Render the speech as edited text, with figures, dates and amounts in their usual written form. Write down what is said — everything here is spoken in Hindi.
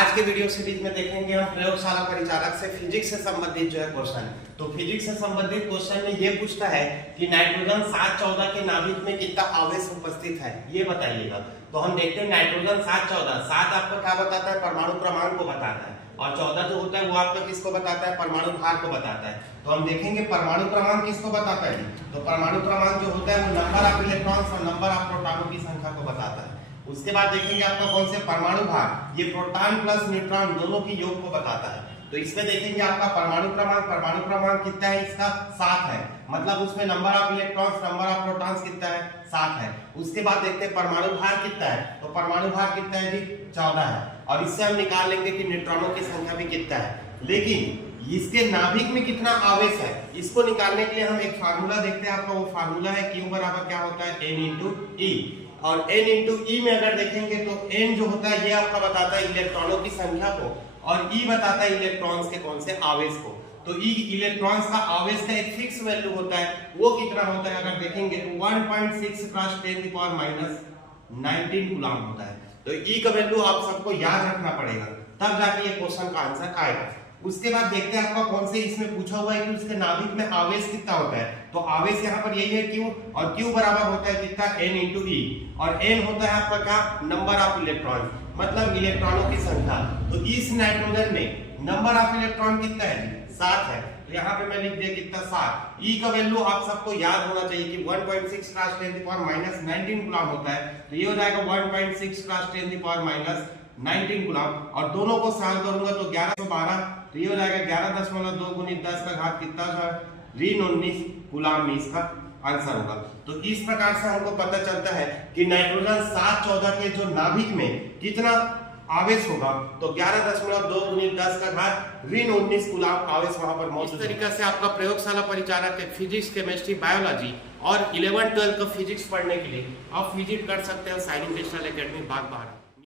आज के वीडियो सीरीज में देखेंगे हम प्रयोगशाला परिचालक से फिजिक्स से संबंधित जो है क्वेश्चन। तो फिजिक्स से संबंधित क्वेश्चन में ये पूछता है कि नाइट्रोजन 714 के नाभिक में कितना आवेश उपस्थित है, ये बताइएगा। तो हम देखते हैं नाइट्रोजन 714, 7 आपको क्या बताता है, परमाणु क्रमांक को बताता है, और 14 जो होता है वो आपको किसको बताता है, परमाणु भार को बताता है। तो हम देखेंगे परमाणु क्रमांक किसको बताता है। तो परमाणु क्रमांक जो होता है वो नंबर ऑफ इलेक्ट्रॉन्स और नंबर ऑफ प्रोटॉनों की संख्या को बताता है। उसके बाद देखेंगे आपका कौन से परमाणु भार, ये प्रोटॉन प्लस न्यूट्रॉन दोनों की योग को बताता है। तो इसमें देखेंगे आपका परमाणु क्रमांक कितना है, इसका 7 है, मतलब उसमें number of electrons number of protons कितना है, 7 है। उसके बाद देखते हैं परमाणु भार कितना है। तो परमाणु भार कितना है जी, 14 है, और इससे हम निकाल लेंगे कि न्यूट्रॉनों की संख्या भी कितना है। लेकिन इसके नाभिक में कितना आवेश है, इसको निकालने के लिए हम एक फार्मूला देखते हैं। आपका वो फार्मूला है Q बराबर क्या होता है, N इंटू E। और N इंटू E में अगर देखेंगे तो N जो होता है ये आपका बताता है इलेक्ट्रॉनों की संख्या को, और E बताता है इलेक्ट्रॉन्स के कौन से आवेश को। तो E इलेक्ट्रॉन्स का आवेश का एक फिक्स वैल्यू होता है, वो कितना होता है अगर देखेंगे तो 1.6 × 10⁻⁹ कूलम होता है। तो E का वैल्यू आप सबको याद रखना पड़ेगा, तब जाके ये क्वेश्चन का आंसर आएगा। उसके बाद देखते हैं आपका कौन से इसमें पूछा हुआ है कि उसके नाभिक में आवेश कितना होता है। तो आवेश यहाँ पर यही है Q, और Q बराबर होता है कितना, N इंटू E, और N होता है आपका क्या, नंबर ऑफ इलेक्ट्रॉन, मतलब इलेक्ट्रॉनों की संख्या। तो इस नाइट्रोजन में नंबर ऑफ इलेक्ट्रॉन कितना है, 7 है। तो यहाँ पे मैं लिख दिया कितना, 7। E का वैल्यू आप सबको याद होना चाहिए कि 1.6 × 10⁻⁹ कूलम होता है। तो ये हो जाएगा 1.6 × 10⁻⁹ कूलम, और दोनों को सॉल्व करूंगा तो 1112, तो ये हो जाएगा 11.2 × 10 का घात कितना है, ऋण 19 कूलम में इसका आंसर होगा। तो इस प्रकार से हमको पता चलता है कि नाइट्रोजन 714 के जो नाभिक में कितना आवेश होगा, तो 11.2 × 10 का घात ऋण 19 कूलम आवेश वहां पर मौजूद। इस तरीके से आपका प्रयोगशाला परिचालक के फिजिक्स, केमिस्ट्री, बायोलॉजी और 11-12 का फिजिक्स पढ़ने के लिए आप विजिट कर सकते हो साइनिंग डिजिटल एकेडमी बागबाहरा।